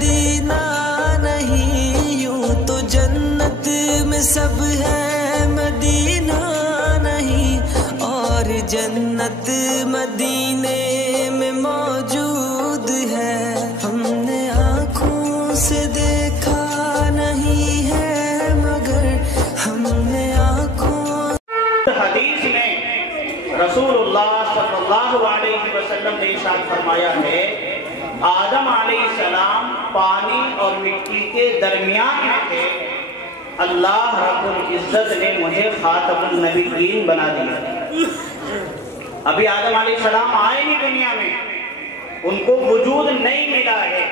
مدینہ نہیں، یوں تو جنت میں سب ہے مدینہ نہیں، اور جنت مدینے میں موجود ہے، ہم نے آنکھوں سے دیکھا نہیں ہے مگر ہم نے آنکھوں۔ حدیث میں رسول اللہ صلی اللہ علیہ وسلم نے ارشاد فرمایا ہے، آدم علیہ السلام پانی اور مٹی کے درمیان میں تھے، اللہ رب العزت نے مجھے خاتم النبیین بنا دیا۔ ابھی آدم علیہ السلام آئے نہیں دنیا میں، ان کو وجود نہیں ملا ہے،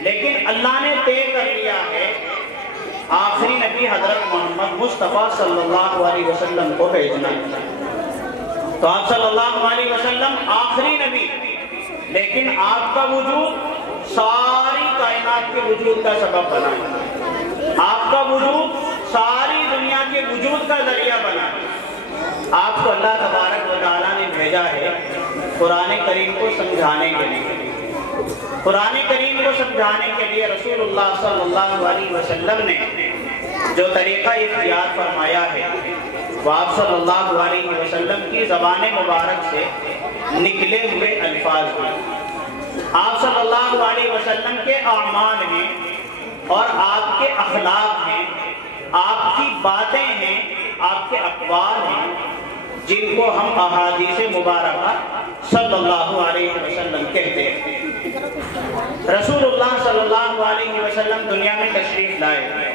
لیکن اللہ نے طے کر لیا ہے آخری نبی حضرت محمد مصطفیٰ صلی اللہ علیہ وسلم کو بھیجنا ہے۔ تو آپ صلی اللہ علیہ وسلم آخری نبی، لیکن آپ کا وجود ساری کائنات کے وجود کا سبب بنا ہے، آپ کا وجود ساری دنیا کے وجود کا ذریعہ بنا ہے۔ آپ کو اللہ تبارک و تعالیٰ نے بھیجا ہے قرآن کریم کو سمجھانے کے لیے۔ قرآن کریم کو سمجھانے کے لیے رسول اللہ صلی اللہ علیہ وسلم نے جو طریقہ اختیار فرمایا ہے وہ آپ صلی اللہ علیہ وسلم کی زبان مبارک سے نکلے ہوئے الفاظ ہیں۔ آپ صلی اللہ علیہ وسلم کے اعمال ہیں اور آپ کے اخلاق ہیں، آپ کی باتیں ہیں، آپ کے اقوال ہیں، جن کو ہم احادیث مبارکہ صلی اللہ علیہ وسلم کہتے ہیں۔ رسول اللہ صلی اللہ علیہ وسلم دنیا میں تشریف لائے۔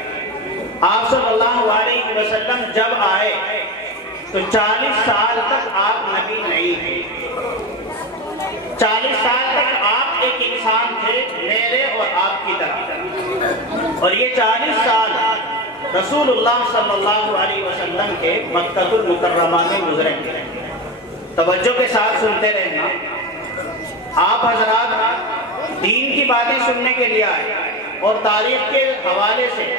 آپ صلی اللہ علیہ وسلم جب آئے تو 40 سال تک آپ نبی نہیں تھے۔ 40 سال تک آپ ایک انسان تھے میرے اور آپ کی طرح، اور یہ 40 سال رسول اللہ صلی اللہ علیہ وسلم کے مکہ المکرمہ میں گزرے۔ توجہ کے ساتھ سنتے رہنا، آپ حضرات دین کی باتیں سننے کے لیے آئے اور تاریخ کے حوالے سے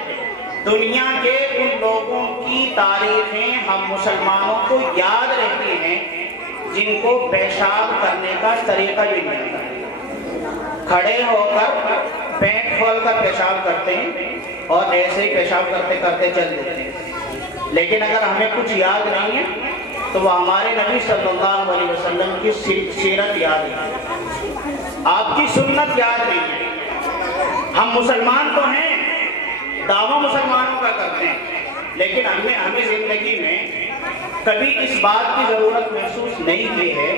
دنیا کے ان لوگوں کی تاریخیں ہم مسلمانوں کو یاد رہتی ہیں جن کو پیشاب کرنے کا طریقہ بھی نہیں آتا، کھڑے ہو کر پینٹ کھول کر پیشاب کرتے ہیں اور ایسے ہی پیشاب کرتے کرتے چل دیتے ہیں، لیکن اگر ہمیں کچھ یاد نہیں ہے تو وہ ہمارے نبی صلی اللہ علیہ وسلم کی سیرت یاد ہے، آپ کی سنت یاد نہیں ہے۔ ہم مسلمان تو ہیں، دعویٰ مسلمانوں کا کرتے ہیں، لیکن ہمیں زندگی میں کبھی اس بات کی ضرورت محسوس نہیں کی ہے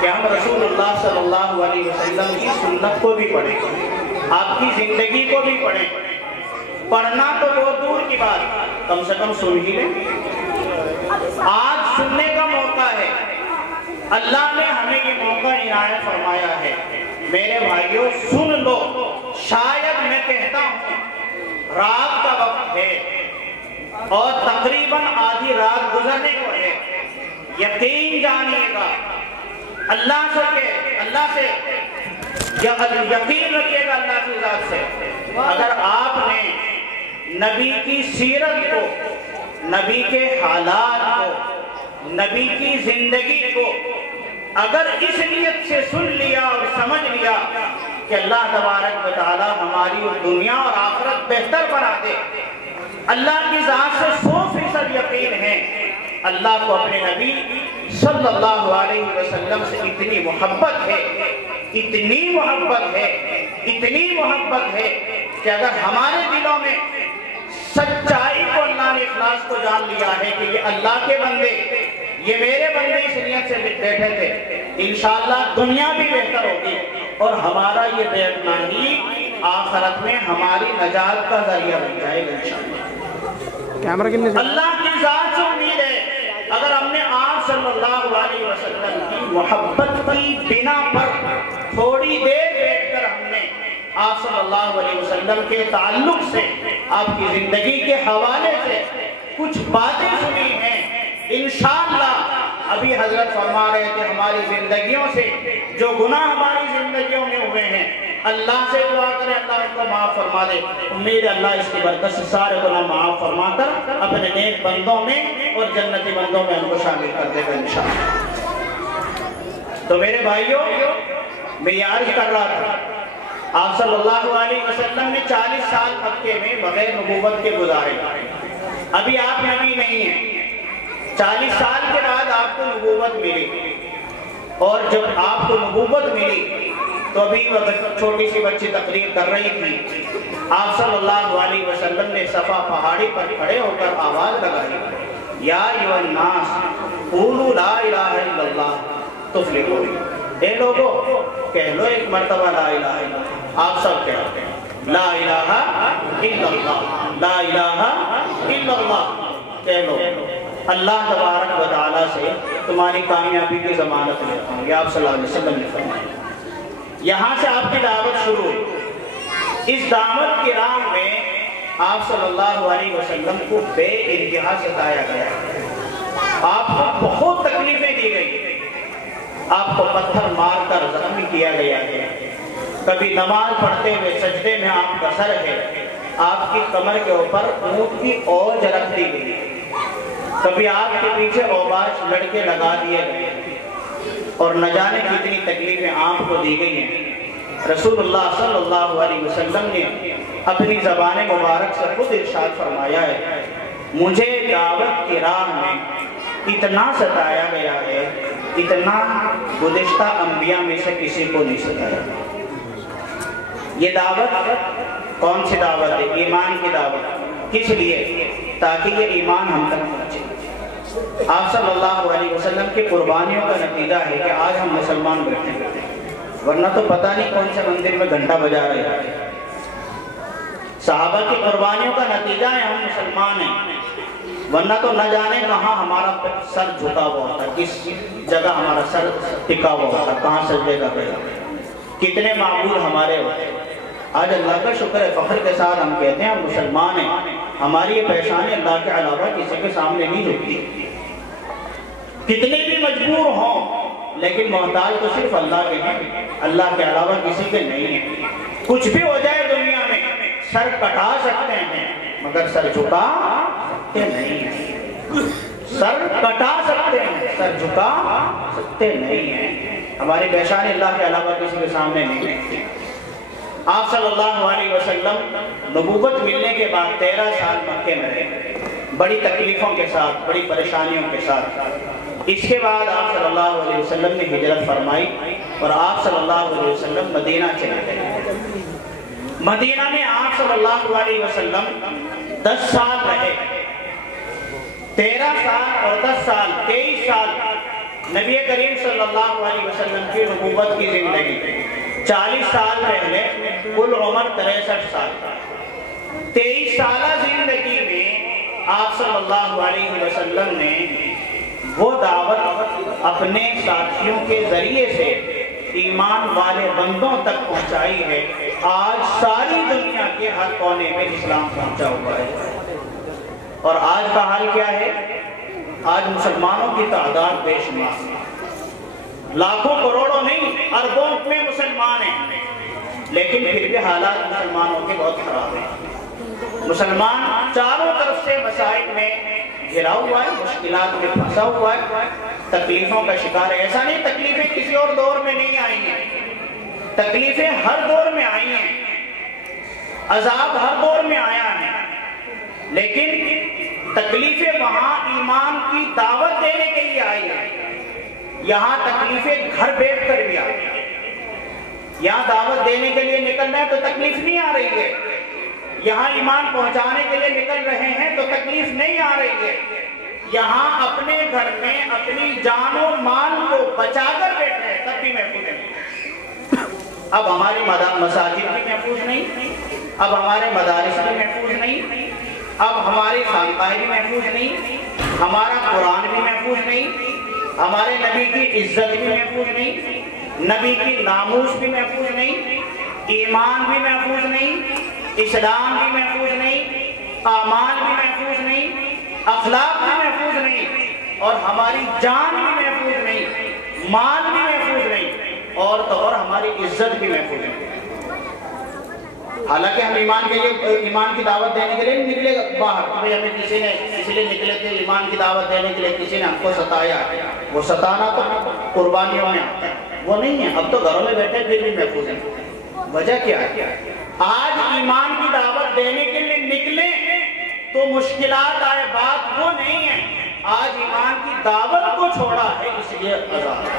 کہ ہم رسول اللہ صلی اللہ علیہ وسلم کی سنت کو بھی پڑھیں، آپ کی زندگی کو بھی پڑھیں۔ پڑھنا تو بہت دور کی بات، کم سے کم سن ہی لیں۔ آج سننے کا موقع ہے، اللہ نے ہمیں یہ موقع عنایت فرمایا ہے۔ میرے بھائیوں سن لو، شاید میں کہتا ہوں رات کا وقت ہے اور تقریباً آدھی رات گزرنے کو ہے، یقین جانیے گا، اللہ سے یقین رکھیے گا اللہ کی ذات سے، اگر آپ نے نبی کی سیرت کو، نبی کے حالات کو، نبی کی زندگی کو اگر اس نیت سے سن لیا اور سمجھ لیا کہ اللہ تبارک و تعالی ہماری دنیا اور آخرت بہتر بنا دے، اللہ کی ذات سے 100% یقین ہے، اللہ کو اپنے نبی صلی اللہ علیہ وسلم سے اتنی محبت ہے، اتنی محبت ہے، اتنی محبت ہے کہ اگر ہمارے دلوں میں سچائی کو اللہ نے اخلاص کو جان لیا ہے کہ یہ اللہ کے بندے، یہ میرے بندے اس نیت سے بیٹھے تھے، انشاءاللہ دنیا بھی بہتر ہوگی اور ہمارا یہ بیٹھنا ہی آخرت میں ہماری نجات کا ذریعہ بن جائے گا انشاءاللہ۔ اللہ کی ذات سے امید ہے، اگر ہم نے آپ صلی اللہ علیہ وسلم کی محبت کی بنا پر تھوڑی دیر بیٹھ کر ہم نے آپ صلی اللہ علیہ وسلم کے تعلق سے، آپ کی زندگی کے حوالے سے کچھ باتیں سنی ہیں، انشاءاللہ ابھی حضرت فرما رہے تھے ہماری زندگیوں سے جو گناہ ہماری زندگیوں میں ہوئے ہیں اللہ سے دعا کریں اللہ ان کو معاف فرما دے، امید اللہ اس کی برکت سے سارے گناہ معاف فرما کر اپنے نیک بندوں میں اور جنتی بندوں میں ہم کو شامل کر دے گا انشاءاللہ۔ تو میرے بھائیوں میں یہ عرض کر رہا تھا آپ صلی اللہ علیہ وسلم نے 40 سال مکے میں بغیر نبوت کے گزارے. ابھی آپ نبی نہیں ہیں. 40 سال کے بعد آپ کو نبوت ملی، اور جب آپ کو نبوت ملی تو ابھی وہ چھوٹی سی بچی تقریر کر رہی تھی. آپ صلی اللہ علیہ وسلم نے صفا پہاڑی پر کھڑے ہو کر آواز لگائی، یا ایھا الناس قولوا لا الہ الا اللہ تفلحون. اے لوگو کہہ لو ایک مرتبہ لا الہ الا اللہ. آپ سب کہتے ہیں لا الہ الا اللہ، لا الہ الا اللہ کہہ لو. اللہ تبارک و تعالیٰ سے تمہاری کامیابی کی ضمانت لیتا ہوں، یہ آپ صلی اللہ علیہ وسلم نے فرمایا. یہاں سے آپ کی دعوت شروع ہوئی. اس دعوت کی راہ میں آپ صلی اللہ علیہ وسلم کو بے انتہا ستایا گیا. آپ کو بہت تکلیفیں دی گئی. آپ کو پتھر مار کر زخمی کیا گیا ہے. کبھی نماز پڑھتے ہوئے سجدے میں آپ کا سر ہے، آپ کی کمر کے اوپر اونٹ کی اوج رکھ دی گئی. کبھی آپ کے پیچھے اوباش لڑکے لگا دیے گئے، اور نہ جانے کتنی تکلیفیں آپ کو دی گئی ہیں. رسول اللہ صلی اللہ علیہ وسلم نے اپنی زبان مبارک سے خود ارشاد فرمایا ہے، مجھے دعوت کی راہ میں اتنا ستایا گیا ہے، اتنا گزشتہ انبیاء میں سے کسی کو نہیں ستایا. یہ دعوت کون سی دعوت ہے؟ ایمان کی دعوت. کس لیے؟ تاکہ یہ ایمان ہم تک پہنچے. آپ صلی اللہ علیہ وسلم کی قربانیوں کا نتیجہ ہے کہ آج ہم مسلمان بیٹھے ہیں، ورنہ تو پتہ نہیں کون سے مندر میں گھنٹا بجا رہے ہیں. صحابہ کی قربانیوں کا نتیجہ ہے ہم مسلمان ہیں، ورنہ تو نہ جانے کہاں ہمارا سر جھکا ہوا ہوتا، کس جگہ ہمارا سر ٹکا ہوا ہوتا، کہاں سجدے کر رہے ہیں، کتنے معبود ہمارے ہوتے. آج اللہ کا شکر ہے، فخر کے ساتھ ہم کہتے ہیں ہم مسلمان ہیں. ہماری یہ پہچان اللہ کے علاوہ کسی کے سامنے نہیں جھکتی. کتنے بھی مجبور ہوں لیکن محتاج تو صرف اللہ کے ہیں، اللہ کے علاوہ کسی کے نہیں ہیں. کچھ بھی ہو جائے دنیا میں سر کٹا سکتے ہیں مگر سر جھکا سکتے نہیں ہیں. سر کٹا سکتے ہیں، سر جھکا سکتے نہیں ہیں. ہماری پہچان اللہ کے علاوہ کسی کے سامنے نہیں ہے. آپ صلی اللہ علیہ وسلم نبوت ملنے کے بعد 13 سال مکے میں رہے، بڑی تکلیفوں کے ساتھ، بڑی پریشانیوں کے ساتھ. اس کے بعد آپ صلی اللہ علیہ وسلم نے ہجرت فرمائی اور آپ صلی اللہ علیہ وسلم مدینہ چلے گئے. مدینہ میں آپ صلی اللہ علیہ وسلم 10 سال رہے. 13 سال اور 10 سال 23 سال نبی کریم صلی اللہ علیہ وسلم کی نبوت کی زندگی. 40 سال پہلے کل عمر 63 سال. 23 سالہ زندگی میں آپ صلی اللہ علیہ وسلم نے وہ دعوت اپنے ساتھیوں کے ذریعے سے ایمان والے بندوں تک پہنچائی ہے. آج ساری دنیا کے ہر کونے میں اسلام پہنچا ہوا ہے. اور آج کا حال کیا ہے؟ آج مسلمانوں کی تعداد بے شمار، لاکھوں کروڑوں نہیں اربوں میں مسلمان ہیں، لیکن پھر بھی حالات مسلمانوں کے بہت خراب ہیں. مسلمان چاروں طرف سے مسائل میں گھرا ہوا ہے، مشکلات میں پھنسا ہوا ہے، تکلیفوں کا شکار ہے. ایسا نہیں تکلیفیں کسی اور دور میں نہیں آئی ہیں، تکلیفیں ہر دور میں آئی ہیں، عذاب ہر دور میں آیا ہے. لیکن تکلیفیں وہاں ایمان کی دعوت دینے کے لیے آئی ہیں، یہاں تکلیفیں گھر بیٹھ کر بھی آئی ہیں. یہاں دعوت دینے کے لیے نکل رہے ہیں تو تکلیف نہیں آ رہی ہے، یہاں ایمان پہنچانے کے لیے نکل رہے ہیں تو تکلیف نہیں آ رہی ہے. یہاں اپنے گھر میں اپنی جان و مال کو بچا کر بیٹھ رہے ہیں تب بھی محفوظ نہیں. اب ہماری مساجد بھی محفوظ نہیں، اب ہمارے مدارس بھی محفوظ نہیں، اب ہماری خانقاہیں بھی محفوظ نہیں، ہمارا قرآن بھی محفوظ نہیں، ہمارے نبی کی عزت بھی محفوظ نہیں، نبی کی ناموس بھی محفوظ نہیں، ایمان بھی محفوظ نہیں، اسلام بھی محفوظ نہیں، اعمال بھی محفوظ نہیں، اخلاق بھی محفوظ نہیں، اور ہماری جان بھی محفوظ نہیں، مال بھی محفوظ نہیں، اور تو اور ہماری عزت بھی محفوظ نہیں. حالانکہ ہم ایمان کے لیے، ایمان کی دعوت دینے کے لیے نکلے باہر، ہمیں کسی نے اس لیے نکلے تھے ایمان کی دعوت دینے کے لیے، کسی نے ہم کو ستایا. وہ ستانا تو قربانیوں میں آتا ہے، وہ نہیں ہے. اب تو گھروں میں بیٹھے پھر بھی محفوظ ہیں. وجہ کیا ہے؟ آج ایمان کی دعوت دینے کے لیے نکلے تو مشکلات آئے، بات وہ نہیں ہے. آج ایمان کی دعوت کو چھوڑا ہے اس لیے عذاب ہے.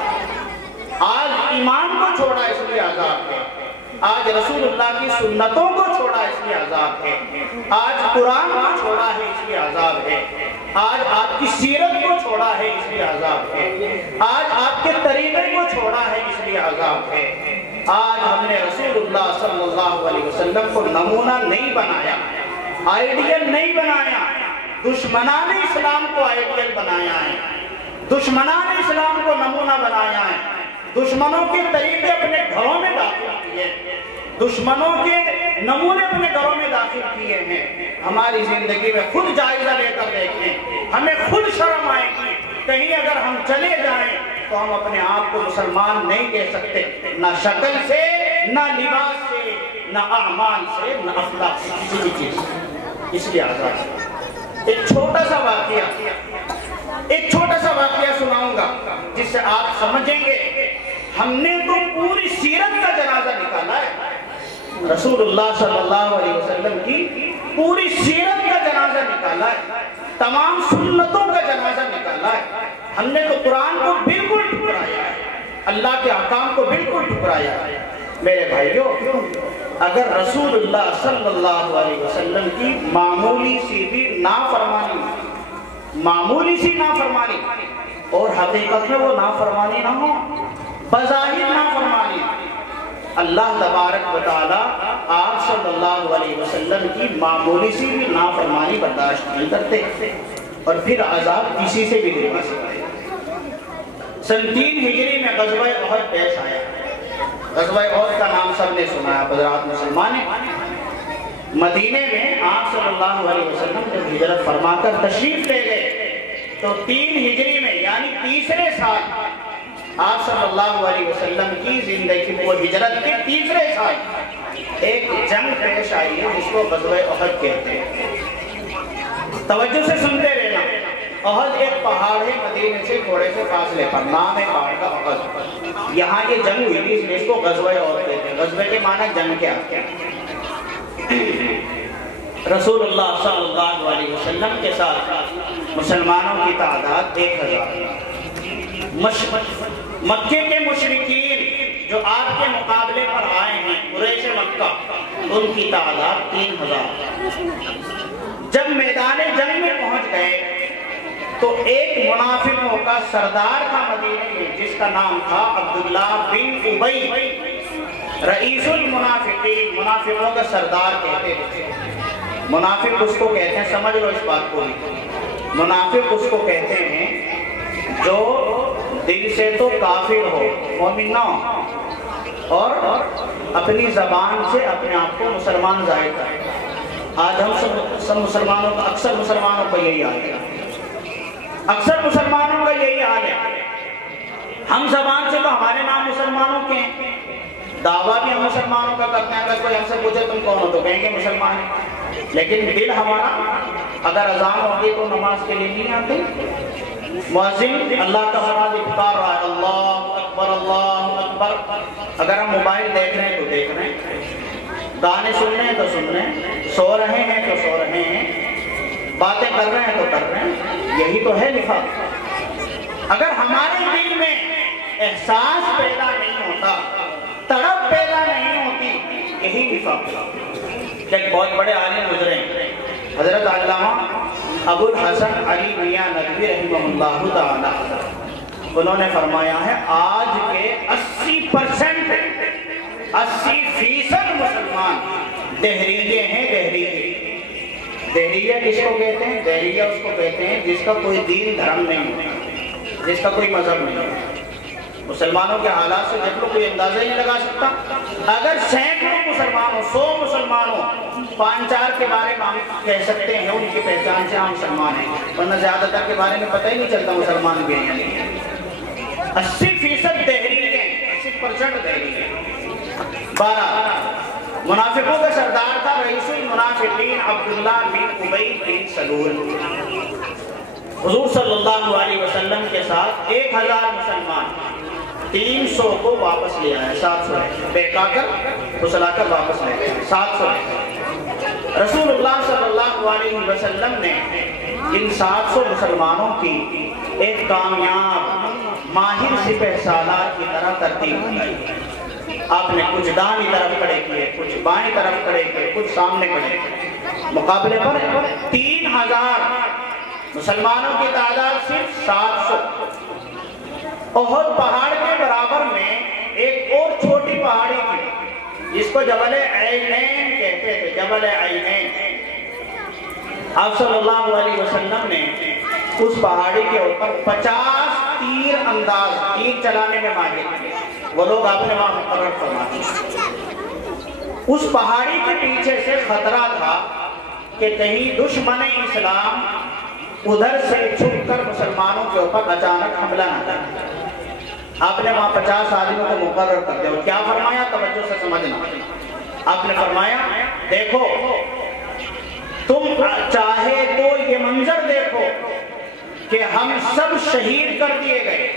آج ایمان کو چھوڑا اس لیے عذاب ہے. آج رسول اللہ کی سنتوں کو چھوڑا اس لیے عذاب ہے. آج قرآن کو چھوڑا ہے اس لیے عذاب ہے. آج آپ کی سیرت کو چھوڑا ہے اس لیے عذاب ہے. آج آپ کے طریقے کو چھوڑا ہے اس لیے عذاب ہے. آج ہم نے رسول اللہ صلی اللہ علیہ وسلم کو نمونہ نہیں بنایا، آئیڈیل نہیں بنایا. دشمنان اسلام کو آئیڈیل بنایا ہے، دشمنان اسلام کو نمونہ بنایا ہے. دشمنوں کے طریقے اپنے گھروں میں داخل کیے، دشمنوں کے نمونے اپنے گھروں میں داخل کیے ہیں. ہماری زندگی میں خود جائزہ لے کر دیکھیں، ہمیں خود شرم آئے گی. کہیں اگر ہم چلے جائیں تو ہم اپنے آپ کو مسلمان نہیں کہہ سکتے، نہ شکل سے، نہ لباس سے، نہ اعمال سے، نہ اخلاق سے، کسی بھی چیز سے. اس لیے آزاد ہے. ایک چھوٹا سا واقعہ سناؤں گا جس سے آپ سمجھیں گے. ہم نے تو پوری سیرت کا جنازہ نکالا ہے، رسول اللہ صلی اللہ علیہ وسلم کی پوری سیرت کا جنازہ نکالا ہے، تمام سنتوں کا جنازہ نکالا ہے. ہم نے تو قرآن کو بالکل ٹھکرایا ہے، اللہ کے احکام کو بالکل ٹھکرایا ہے. میرے بھائیوں، اگر رسول اللہ صلی اللہ علیہ وسلم کی معمولی سی بھی نافرمانی، معمولی سی نافرمانی، اور حقیقت میں وہ نافرمانی نہ ہو، بظاہر نافرمانی، اللہ تبارک و تعالی آپ صلی اللہ علیہ وسلم کی معمولی سی بھی نافرمانی برداشت نہیں کرتے اور پھر عذاب کسی سے بھی دلوا سکتے. سن 3 ہجری میں غزوہ احد پیش آیا. غزوہ احد کا نام سب نے سنا ہے حضرات مسلمان. مدینے میں آپ صلی اللہ علیہ وسلم جب ہجرت فرما کر تشریف لے گئے تو 3 ہجری میں یعنی تیسرے سال آپ صلی اللہ علیہ وسلم کی زندگی کو ہجرت کے تیسرے سال ایک جنگ پیش آئی ہے جس کو غزوہ احد کہتے ہیں. توجہ سے سنتے رہنا. احد ایک پہاڑ ہے مدینے سے تھوڑے سے فاصلے پر، نام ہے پہاڑ کا احد. یہاں یہ جنگ ہوئی تھی اس لیے اس کو غزوہ احد کہتے ہیں. غزوہ کے معنی جنگ کیا؟ رسول اللہ صلی اللہ علیہ وسلم کے ساتھ مسلمانوں کی تعداد 1000. مکے کے مشرکین جو آپ کے مقابلے پر آئے ہیں قریش مکہ، ان کی تعداد 3000. جب میدان جنگ میں پہنچ گئے تو ایک منافقوں کا سردار تھا مدینے میں جس کا نام تھا عبداللہ بن ابی، رئیس المنافقین، منافقوں کا سردار کہتے تھے. منافق اس کو کہتے ہیں، سمجھ لو اس بات کو. منافق اس کو کہتے ہیں جو دل سے تو کافر ہو، مومن نہ ہو، اور اپنی زبان سے اپنے آپ کو مسلمان ظاہر کرے. آج ہم سب مسلمانوں کا، اکثر مسلمانوں کا یہی حال ہے، اکثر مسلمانوں کا یہی حال ہے. ہم زبان سے تو ہمارے نام مسلمانوں کے ہیں، دعویٰ بھی ہم مسلمانوں کا کرتے ہیں. اگر کوئی ہم سے پوچھے تم کون ہو تو کہیں گے مسلمان ہیں، لیکن دل ہمارا اگر اذان ہوگی تو نماز کے لیے نہیں آتے. مؤذن اللہ کا مراد پکار رہا ہے، اللہ اکبر اللہ اکبر. اگر ہم موبائل دیکھ رہے ہیں تو دیکھ رہے ہیں، گانے سن رہے ہیں تو سن رہے ہیں، سو رہے ہیں تو سو رہے ہیں، باتیں کر رہے ہیں تو کر رہے ہیں. یہی تو ہے نفاق. اگر ہمارے دل میں احساس پیدا نہیں ہوتا، تڑپ پیدا نہیں ہوتی، یہی نفاق ہے. ایک بہت بڑے عالم گزرے ہیں، حضرت علامہ ابو الحسن علی میاں ندوی رحمہ اللہ تعالی. انہوں نے فرمایا ہے آج کے 80% مسلمان دہریے ہیں. دہریہ کس کو کہتے ہیں؟ دہریہ اس کو کہتے ہیں جس کا کوئی دین دھرم نہیں ہوتا، جس کا کوئی مذہب نہیں ہوتا. مسلمانوں کے حالات سے جب کوئی اندازہ ہی نہیں لگا سکتا. اگر 100 مسلمانوں، 100 مسلمانوں 5-4 کے بارے میں ہم کہہ سکتے ہیں ان کی پہچان سے ہم مسلمان ہیں، ورنہ زیادہ تر کے بارے میں پتہ ہی نہیں چلتا مسلمان بھی ہیں. 80% دہری ہیں، 80% دہری ہیں. 12 منافقوں کا سردار تھا رئیس المنافقین عبداللہ بن ابی بن سلول. حضور صلی اللہ علیہ وسلم کے ساتھ 1000 مسلمان 300 کو واپس لے آئے، 700 بیکا کر پھسلا کر واپس لے گئے 700 لے گئے۔ رسول اللہ صلی اللہ علیہ وسلم نے ان 700 مسلمانوں کی ایک کامیاب ماہر سپہ سالار کی طرح ترتیب کی۔ آپ نے کچھ دائیں طرف کھڑے کیے، کچھ بائیں طرف کھڑے کیے، کچھ سامنے کھڑے کیے۔ مقابلے پر 3000 مسلمانوں کی تعداد صرف 700۔ احد پہاڑ کے برابر میں ایک اور چھوٹی پہاڑی تھی جس کو جبل عینین کہتے تھے، جبل عینین۔ آپ صلی اللہ علیہ وسلم نے اس پہاڑی کے اوپر 50 تیر انداز، تیر چلانے میں ماہر تھے، وہ لوگ آپ نے وہاں مقرر فرما دیے۔ اس پہاڑی کے پیچھے سے خطرہ تھا کہ کہیں دشمن اسلام ادھر سے چھپ کر مسلمانوں کے اوپر اچانک حملہ نہ کرے۔ آپ نے وہاں 50 آدمیوں کو مقرر کر دیا۔ کیا فرمایا؟ توجہ سے سمجھنا۔ آپ نے فرمایا دیکھو تم چاہے تو یہ منظر دیکھو کہ ہم سب شہید کر دیے گئے،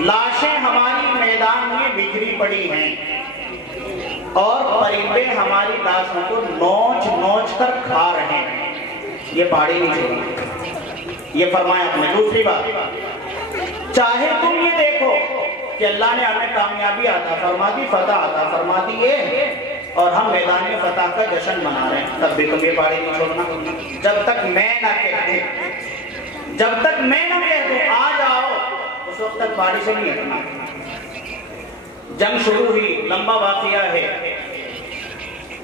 لاشیں ہماری میدان میں بکھری پڑی ہیں اور پرندے ہماری لاشوں کو نوچ نوچ کر کھا رہے ہیں، یہ پہاڑی نہیں چھوڑی۔ یہ فرمایا آپ نے۔ دوسری بات، چاہے تم یہ دیکھو کہ اللہ نے ہمیں کامیابی عطا فرما دی، فتح عطا فرما دی ہے اور ہم میدان میں فتح کا جشن منا رہے ہیں، تب بھی تم یہ پہاڑی نہیں چھوڑنا۔ جب تک میں نہ کہہ دوں، جب تک میں نہ کہہ دوں آ جاؤ، اس وقت تک پہاڑی سے نہیں ہٹنا۔ جنگ شروع ہوئی، لمبا واقعہ ہے۔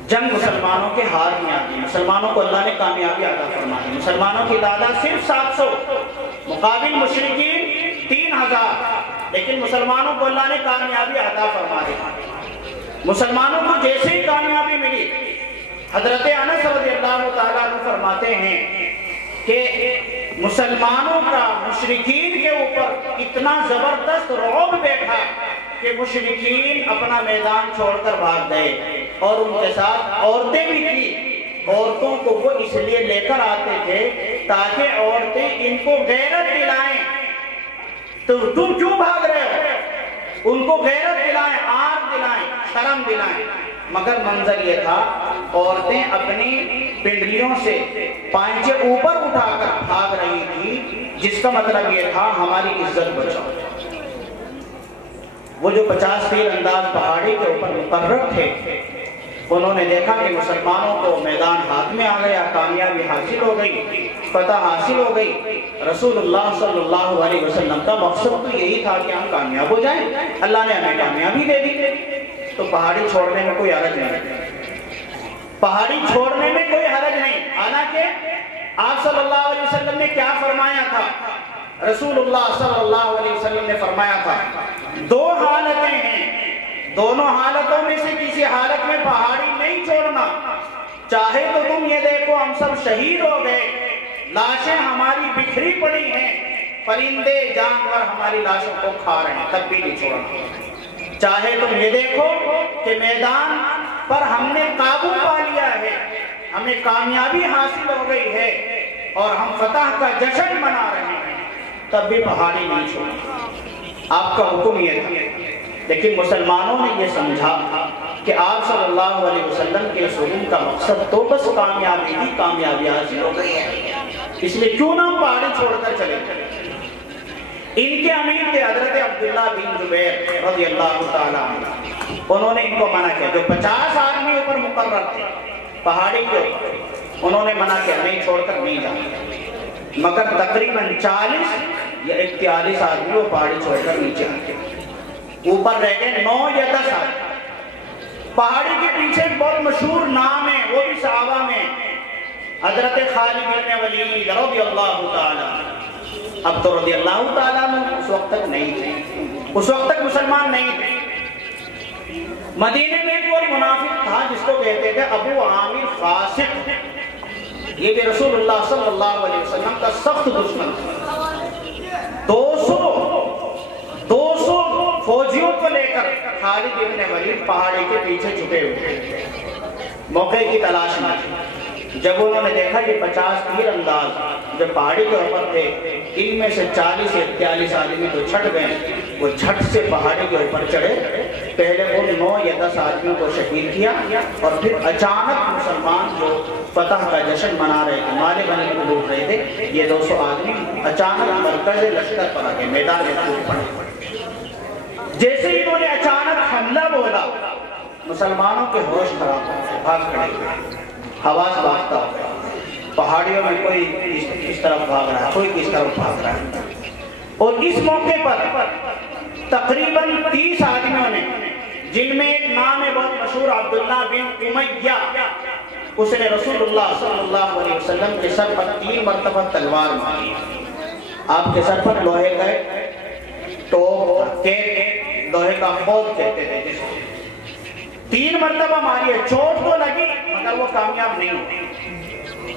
جنگ مسلمانوں کے ہار میں آتی، مسلمانوں کو اللہ نے کامیابی عطا فرما دی۔ مسلمانوں کی تعداد صرف 700، مقابل مشرکین 3000، لیکن مسلمانوں کو اللہ نے کامیابی عطا فرما دی۔ مسلمانوں کو جیسے ہی کامیابی ملی، حضرت انس رضی اللہ تعالیٰ عنہ فرماتے ہیں کہ مسلمانوں کا مشرکین کے اوپر اتنا زبردست رعب بیٹھا کہ مشرکین اپنا میدان چھوڑ کر بھاگ گئے، اور ان کے ساتھ عورتیں بھی تھیں۔ عورتوں کو وہ اس لیے لے کر آتے تھے تاکہ عورتیں ان کو غیرت دلائیں، تو تم کیوں بھاگ رہے ہو؟ ان کو غیرت دلائیں، آر دلائیں، شرم دلائیں۔ مگر منظر یہ تھا، عورتیں اپنی پنڈلیوں سے پائنچے اوپر اٹھا کر بھاگ رہی تھی، جس کا مطلب یہ تھا ہماری عزت بچاؤ۔ وہ جو 50 تیر انداز پہاڑی کے اوپر مقرر تھے، انہوں نے دیکھا کہ مسلمانوں کو میدان ہاتھ میں آ گیا، کامیابی حاصل ہو گئی، فتح حاصل ہو گئی۔ رسول اللہ صلی اللہ علیہ وسلم کا مقصد تو یہی تھا کہ ہم کامیاب ہو جائیں، اللہ نے ہمیں کامیابی دے دی۔ تو پہاڑی چھوڑنے میں کوئی حرج نہیں، پہاڑی چھوڑنے میں کوئی حرج نہیں۔ حالانکہ آپ صلی اللہ علیہ وسلم نے کیا فرمایا تھا؟ رسول اللہ صلی اللہ علیہ وسلم نے فرمایا تھا 2 حالتیں ہیں، دونوں حالتوں میں سے کسی حالت میں پہاڑی نہیں چھوڑنا۔ چاہے تو تم یہ دیکھو ہم سب شہید ہو گئے، لاشیں ہماری بکھری پڑی ہیں، پرندے جانور ہماری لاشوں کو کھا رہے ہیں، تب بھی نہیں چھوڑنا۔ چاہے تم یہ دیکھو کہ میدان پر ہم نے قابو پا لیا ہے، ہمیں کامیابی حاصل ہو گئی ہے اور ہم فتح کا جشن منا رہے ہیں، تب بھی پہاڑی نہیں چھوڑنا۔ آپ کا حکم یہ تھا، لیکن مسلمانوں نے یہ سمجھا کہ آپ صلی اللہ علیہ وسلم کے حکم کا مقصد تو بس کامیابی ہی کامیابی حاصل ہو گئی ہے، اس لیے کیوں نہ پہاڑی چھوڑ کر چلے۔ ان کے امیر تھے حضرت عبداللہ بن زبیر رضی اللہ تعالیٰ عنہ، انہوں نے ان کو منع کیا۔ جو 50 آدمی اوپر مقرر تھے پہاڑی کے اوپر، انہوں نے منع کیا نہیں چھوڑ کر نہیں جانا، مگر تقریباً 40 یا 41 آدمی وہ پہاڑی چھوڑ کر نیچے آ گئے، اوپر رہ گئے 9 یا 10 آدمی۔ پہاڑی کے پیچھے ایک بہت مشہور نام ہے، وہ بھی صحابہ میں، حضرت خالد بن ولید رضی اللہ تعالیٰ عنہ۔ اب تو رضی اللہ تعالیٰ عنہ اس وقت تک نہیں تھے، اس وقت تک مسلمان نہیں تھے۔ مدینے میں ایک اور منافق تھا جس کو کہتے تھے ابو عامر فاسق، یہ بھی رسول اللہ صلی اللہ علیہ وسلم کا سخت دشمن تھا۔ 200 فوجیوں کو لے کر خالد بن ولید پہاڑی کے پیچھے چھپے ہوئے، موقع کی تلاش میں۔ جب انہوں نے دیکھا یہ 50 تیر انداز جو پہاڑی کے اوپر تھے، ان میں سے 40 سے 43 آدمی تو چھٹ گئے، وہ جھٹ سے پہاڑی کے اوپر چڑھے، پہلے ان 9 یا 10 آدمیوں کو شہید کیا، اور پھر اچانک مسلمان جو فتح کا جشن منا رہے تھے، مالے بنے کو لوٹ رہے تھے، یہ 200 آدمی اچانک مرکز لشکر پر آگے میدان میں کود پڑے۔ جیسے ہی انہوں نے اچانک حملہ بولا، مسلمانوں کے ہوش خراب ہو گئے، بھاگ کھڑے ہوئے، حواس باختہ ہو گئے، پہاڑیوں میں کوئی اس طرف بھاگ رہا ہے، کوئی کس طرف بھاگ رہا ہے، اور اس موقع پر تقریباً 30 آدمیوں نے، جن میں ایک نام ہے بہت مشہور عبداللہ بن امیہ، اس نے رسول اللہ صلی اللہ علیہ وسلم کے سر پر 3 مرتبہ تلوار ماری۔ آپ کے سر پر لوہے کا ٹوپ، لوہے کا خوف کہتے تھے جس کو 3 مرتبہ ماری ہے، چوٹ تو لگی مگر وہ کامیاب نہیں ہوئی۔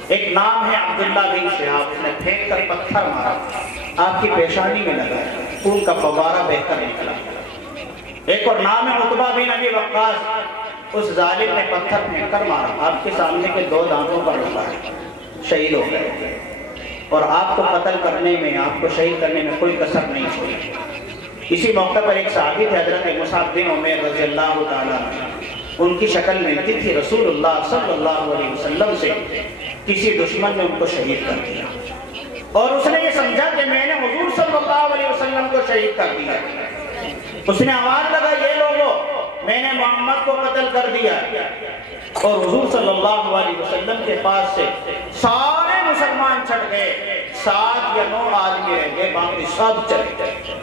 ایک نام ہے عبداللہ بن شہاب، اس نے پھینک کر پتھر مارا، آپ کی پیشانی میں لگا، خون کا فوارہ بہہ کر نکلا۔ ایک اور نام ہے عتبہ بن ابی وقاص، اس ظالم نے پتھر پھینک کر مارا، آپ کے سامنے کے 2 دانتوں پر لگا، شہید ہو گئے، اور آپ کو قتل کرنے میں، آپ کو شہید کرنے میں کوئی کسر نہیں چھوڑی۔ اسی موقع پر ایک صحابی تھے حضرت مصعب بن عمیر رضی اللہ تعالیٰ عنہ، ان کی شکل ملتی تھی رسول اللہ صلی اللہ علیہ وسلم سے، کسی دشمن نے ان کو شہید کر دیا، اور اس نے یہ سمجھا کہ میں نے حضور صلی اللہ علیہ وسلم کو شہید کر دیا۔ اس نے آواز لگا، یہ لوگوں، میں نے محمد کو قتل کر دیا، اور حضور صلی اللہ علیہ وسلم کے پاس سے سارے مسلمان چھٹ گئے، 7 یا 9 آدمی رہ گئے، باقی سب چلے گئے،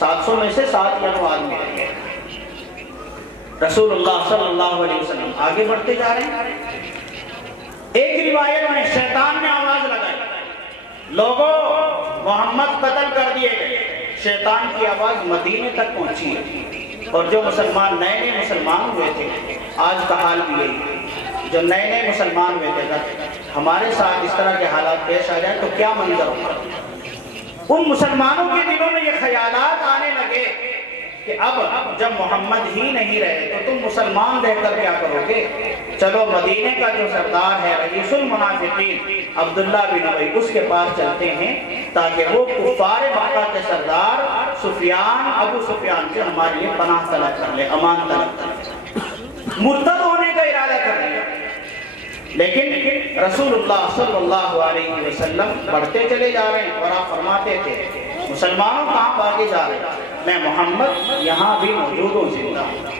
700 میں سے 7 یا 9 آدمی رہ گئے۔ رسول اللہ صلی اللہ علیہ وسلم آگے بڑھتے جا رہے ہیں۔ ایک روایت میں شیطان نے آواز لگائی، لوگوں محمد قتل کر دیے گئے۔ شیطان کی آواز مدینے تک پہنچی ہے، اور جو مسلمان نئے مسلمان ہوئے تھے، آج کا حال بھی یہی، جو نئے مسلمان ہوئے تھے، اگر ہمارے ساتھ اس طرح کے حالات پیش آ جائیں تو کیا منظر ہوگا؟ ان مسلمانوں کے دلوں میں یہ خیالات آنے لگے کہ اب جب محمد ہی نہیں رہے تو تم مسلمان رہ کر کیا کرو گے؟ چلو مدینے کا جو سردار ہے رئیس المنافقین عبداللہ بن ابی، اس کے پاس چلتے ہیں تاکہ وہ کفار مکہ کے سردار سفیان، ابو سفیان سے ہمارے لیے پناہ طلب کر لے، امان طلب کر لے۔ مرتد ہونے کا ارادہ کر لیا، لیکن رسول اللہ صلی اللہ علیہ وسلم بڑھتے چلے جا رہے ہیں، اور آپ فرماتے تھے مسلمانوں کہاں بھاگے جا رہے ہیں؟ میں محمد یہاں بھی موجود ہوں، زندہ ہوں۔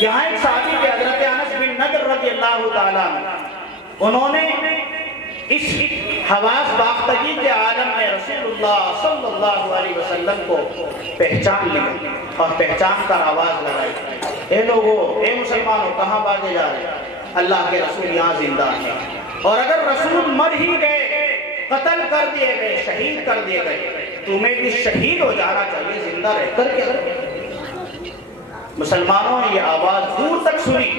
یہاں ایک صحابی کے حضرت انس بن نضر رضی اللہ تعالیٰ عنہ، انہوں نے اس حواس باختگی کے عالم میں رسول اللہ صلی اللہ علیہ وسلم کو پہچان لیا، اور پہچان کر آواز لگائی، اے لوگو، اے مسلمانوں، کہاں بھاگے جا رہے ہیں؟ اللہ کے رسول یہاں زندہ ہیں، اور اگر رسول مر ہی گئے، قتل کر دیے گئے، شہید کر دیے گئے، تمہیں بھی شہید ہو جانا چاہیے، زندہ رہ کر کیا کریں؟ مسلمانوں نے یہ آواز دور تک سنی،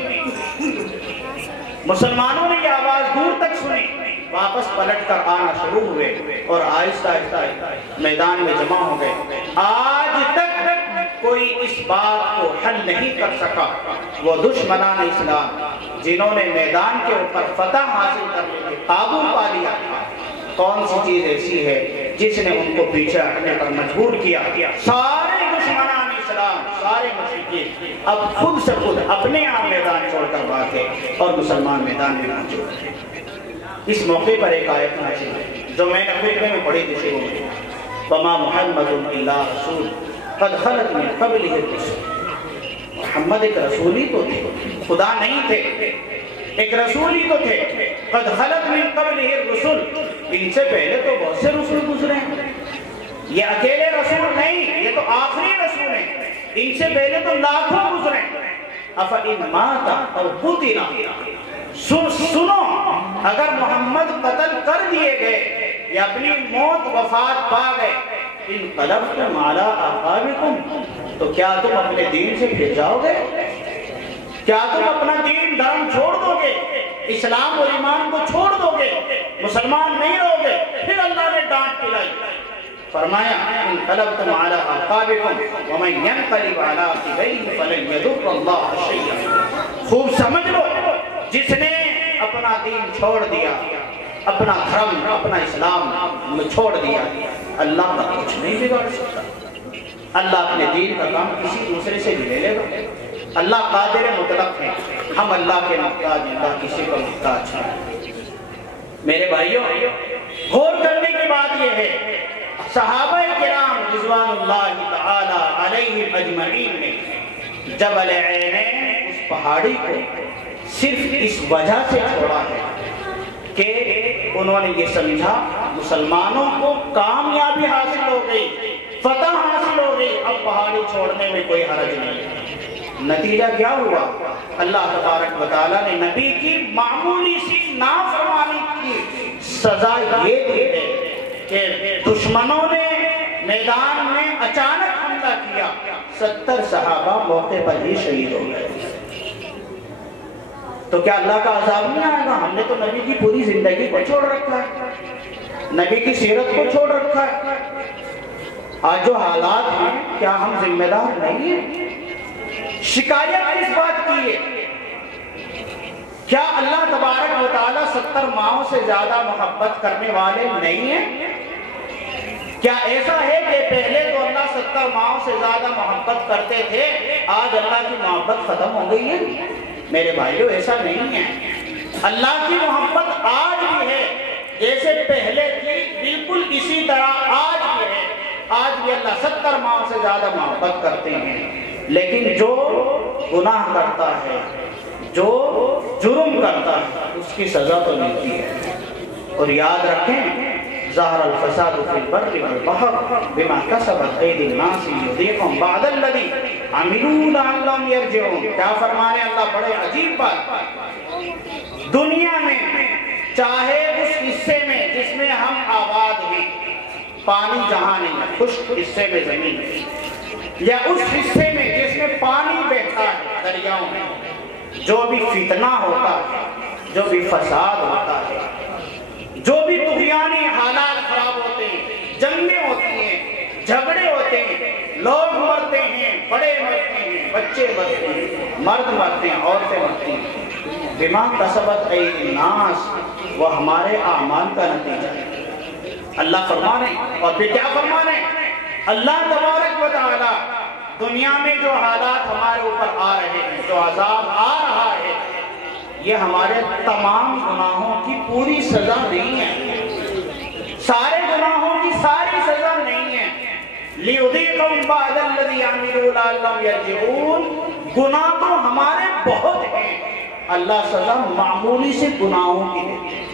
مسلمانوں نے یہ آواز دور تک سنی، واپس پلٹ کر آنا شروع ہوئے، اور آہستہ آہستہ میدان میں جمع ہو گئے۔ آج تک کوئی اس بات کو حل نہیں کر سکا، وہ دشمنان اسلام جنہوں نے میدان کے اوپر فتح حاصل کرنے کے قابو پا لیا تھا، کون سی چیز ایسی ہے جس نے ان کو پیچھے ہٹنے پر مجبور کیا؟ سارے دشمنان اسلام، سارے مشرکین اب خود سے خود اپنے آپ میدان چھوڑ کر بھاگے، اور مسلمان میدان میں موجود۔ اس موقع پر ایک آیت نازل ہے جو میں نے خطبے میں پڑھی تھی شروع میں، وما محمد الا رسول قد خلت من قبلہ الرسل۔ محمد ایک رسول ہی تو تھے، خدا نہیں تھے، ایک رسول ہی تو تھے۔ قد خلت من قبلہ الرسل، ان سے پہلے تو بہت سے رسول گزرے ہیں، یہ اکیلے رسول نہیں، یہ تو آخری رسول ہیں، ان سے پہلے تو لاکھوں گزرے ہیں۔ افإن مات او قتل، سنو اگر محمد قتل کر دیے گئے یا اپنی موت وفات پا گئے، انقلبتم علی اعقابکم، تو کیا تم اپنے دین سے پھر جاؤ گے؟ کیا تم اپنا دین دھرم چھوڑ دو گے؟ اسلام اور ایمان کو چھوڑ دو گے؟ مسلمان نہیں رہو گے؟ پھر اللہ نے ڈانٹ پلائی، فرمایا انقلبتم علی اعقابکم ومن ينقلب علی عقبیہ فلن یضر اللہ شیئا۔ خوب سمجھ لو، جس نے اپنا دین چھوڑ دیا، اپنا دھرم اپنا اسلام چھوڑ دیا، اللہ کا کچھ نہیں بگاڑ سکتا۔ اللہ اپنے دین کا کام کسی دوسرے سے بھی لے لے گا۔ اللہ قادر مطلق ہے، ہم اللہ کے محتاج ہیں، اللہ کسی کو محتاج ہے۔ میرے بھائیوں، غور کرنے کی بات یہ ہے، صحابہ کرام رضوان اللہ تعالی علیہم اجمعین نے جبل عینین اس پہاڑی کو صرف اس وجہ سے چھوڑا ہے کہ انہوں نے یہ سمجھا مسلمانوں کو کامیابی حاصل ہو گئی، فتح حاصل ہو گئی، اب پہاڑی چھوڑنے میں کوئی حرج نہیں۔ نتیجہ کیا ہوا؟ اللہ تبارک و تعالیٰ نے نبی کی معمولی سی نافرمانی کی سزا یہ دی ہے کہ دشمنوں نے میدان میں اچانک حملہ کیا، 70 صحابہ موقع پر ہی شہید ہو گئے۔ تو کیا اللہ کا عذاب نہیں آئے گا؟ ہم نے تو نبی کی پوری زندگی کو چھوڑ رکھا ہے، نبی کی سیرت کو چھوڑ رکھا ہے۔ آج جو حالات ہیں کیا ہم ذمہ دار نہیں ہیں؟ شکایت کس بات کی ہے؟ کیا اللہ تبارک و تعالیٰ 70 ماہوں سے زیادہ محبت کرنے والے نہیں ہیں؟ کیا ایسا ہے کہ پہلے تو اللہ 70 ماہوں سے زیادہ محبت کرتے تھے، آج اللہ کی محبت ختم ہو گئی ہے؟ میرے بھائیوں، ایسا نہیں ہے۔ اللہ کی محبت آج بھی ہے، جیسے پہلے تھی بالکل اسی طرح آج بھی ہے۔ آج بھی اللہ 70 ماہ سے زیادہ محبت کرتے ہیں، لیکن جو گناہ کرتا ہے، جو جرم کرتا ہے، اس کی سزا تو ملتی ہے۔ اور یاد رکھیں، ظہر الفساد فی البر والبحر بما کسبت ایدی الناس لیذیقہم بعض الذی عملوا لعلہم یرجعون۔ کیا فرمانے اللہ؟ بڑے عجیب بات، دنیا میں چاہے اس حصے میں جس میں ہم آباد ہیں پانی جہاں نہیں ہے، خشک حصے میں زمین ہے، یا اس حصے میں جس میں پانی بہتا ہے دریاؤں میں، جو بھی فتنہ ہوتا ہے، جو بھی فساد ہوتا ہے، جو بھی طغیانی حالات خراب ہوتے ہیں، جنگیں ہوتی ہیں، جھگڑے ہوتے ہیں، لوگ مرتے ہیں، بڑے مرتے ہیں، بچے مرتے ہیں، مرد مرتے ہیں، عورتیں مرتی ہیں، بما کسبت ایدی الناس، وہ ہمارے اعمال کا نتیجہ ہے۔ اللہ فرمانے، اور پھر کیا فرمانے؟ اللہ تبارک و تعالی دنیا میں جو حالات ہمارے اوپر آ رہے ہیں، جو عذاب آ رہا ہے، یہ ہمارے تمام گناہوں کی پوری سزا نہیں ہے، سارے گناہوں کی ساری سزا نہیں ہے۔ لِيُذِيقَهُمْ بَعْضَ الَّذِي عَمِلُوا لَعَلَّهُمْ يَرْجِعُونَ۔ گناہ تو ہمارے بہت ہیں، اللہ سزا معمولی سے گناہوں کی دیتے ہیں۔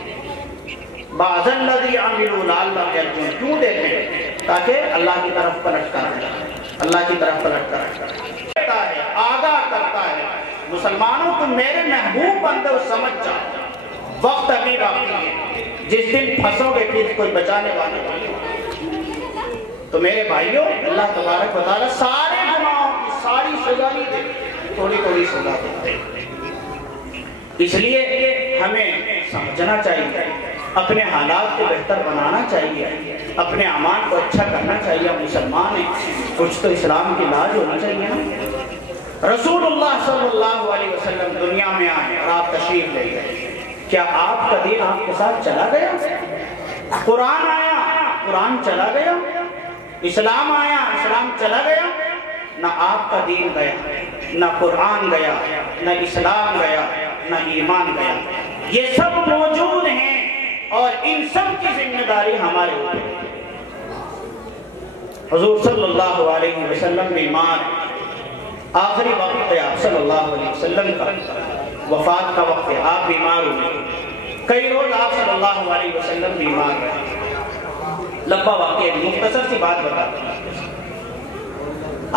بعض الذی عملوا لعلہم یرجعون، کیوں دیتے ہیں؟ تاکہ اللہ کی طرف پلٹ کر اللہ کی طرف پلٹ کر آگاہ کرتا ہے مسلمانوں کو، میرے محبوب بندے سمجھ جاؤ، وقت ابھی باقی ہے، جس دن پھنسو گے پھر کوئی بچانے والا نہیں۔ تو میرے بھائیوں، اللہ تبارک و تعالیٰ سارے گناہوں کی ساری سزا نہیں دیتے، تھوڑی تھوڑی سزا دیتے۔ اس لیے ہمیں سمجھنا چاہیے، اپنے حالات کو بہتر بنانا چاہیے، اپنے اعمال کو اچھا کرنا چاہیے۔ مسلمان ہیں، کچھ تو اسلام کی لاج ہونا چاہیے نا۔ رسول اللہ صلی اللہ علیہ وسلم دنیا میں آئے اور آپ تشریف لے گئے، کیا آپ کا دین آپ کے ساتھ چلا گیا؟ قرآن آیا، قرآن چلا گیا؟ اسلام آیا، اسلام چلا گیا؟ نہ آپ کا دین گیا، نہ قرآن گیا، نہ اسلام گیا، نہ ایمان گیا۔ یہ سب موجود ہیں اور ان سب کی ذمہ داری ہمارے اوپر ہے۔ حضور صلی اللہ علیہ وسلم بیمار، آخری وقت ہے آپ صلی اللہ علیہ وسلم کا، وفات کا وقت ہے، آپ بیمار ہوئے، کئی روز آپ صلی اللہ علیہ وسلم بیمار رہے۔ لمبا واقعہ، مختصر سی بات بتاتا ہوں۔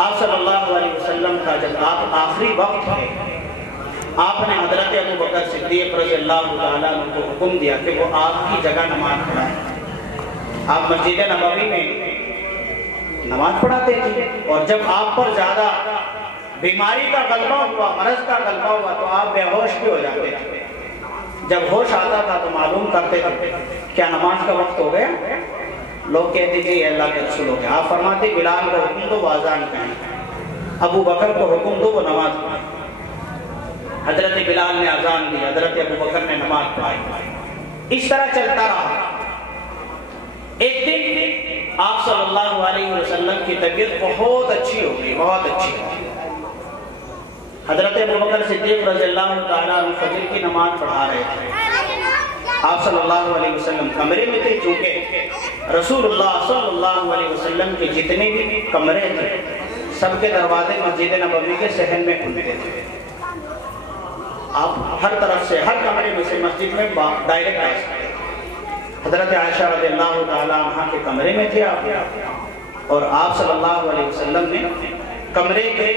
آپ صلی اللہ علیہ وسلم کا جب آپ آخری وقت ہے، آپ نے حضرت ابو بکر صدیق رضی اللہ تعالیٰ عنہ کو حکم دیا کہ وہ آپ کی جگہ نماز پڑھائیں۔ آپ مسجد نبوی میں نماز پڑھاتے تھے، اور جب آپ پر زیادہ بیماری کا غلبہ ہوا، مرض کا غلبہ ہوا، تو آپ بے ہوش بھی ہو جاتے تھے۔ جب ہوش آتا تھا تو معلوم کرتے تھے کیا نماز کا وقت ہو گیا؟ لوگ کہتے تھے یہ اللہ کے رسول ہو گیا۔ آپ فرماتے بلال کو حکم دو وہ اذان کہیں، ابو بکر کو حکم دو وہ نماز پڑھیں۔ حضرت بلال نے اذان دی، حضرت ابو بکر نے نماز پڑھائی۔ اس طرح چلتا رہا۔ ایک دن آپ صلی اللہ علیہ وسلم کی طبیعت بہت اچھی ہو گئی، بہت اچھی ہو گئی۔ حضرت ابوبکر صدیق رضی اللہ تعالیٰ عنہ فجر کی نماز پڑھا رہے تھے۔ آپ صلی اللہ علیہ وسلم کمرے میں تھے، چونکہ رسول اللہ صلی اللہ علیہ وسلم کے جتنے بھی کمرے تھے سب کے دروازے مسجد نبوی کے صحن میں کھلتے تھے۔ آپ ہر طرف سے، ہر کمرے میں سے مسجد میں ڈائریکٹ آ سکتے۔ حضرت عائشہ رضی اللہ تعالیٰ عنہ کے کمرے میں تھے آپ، اور آپ صلی اللہ علیہ وسلم نے کمرے کے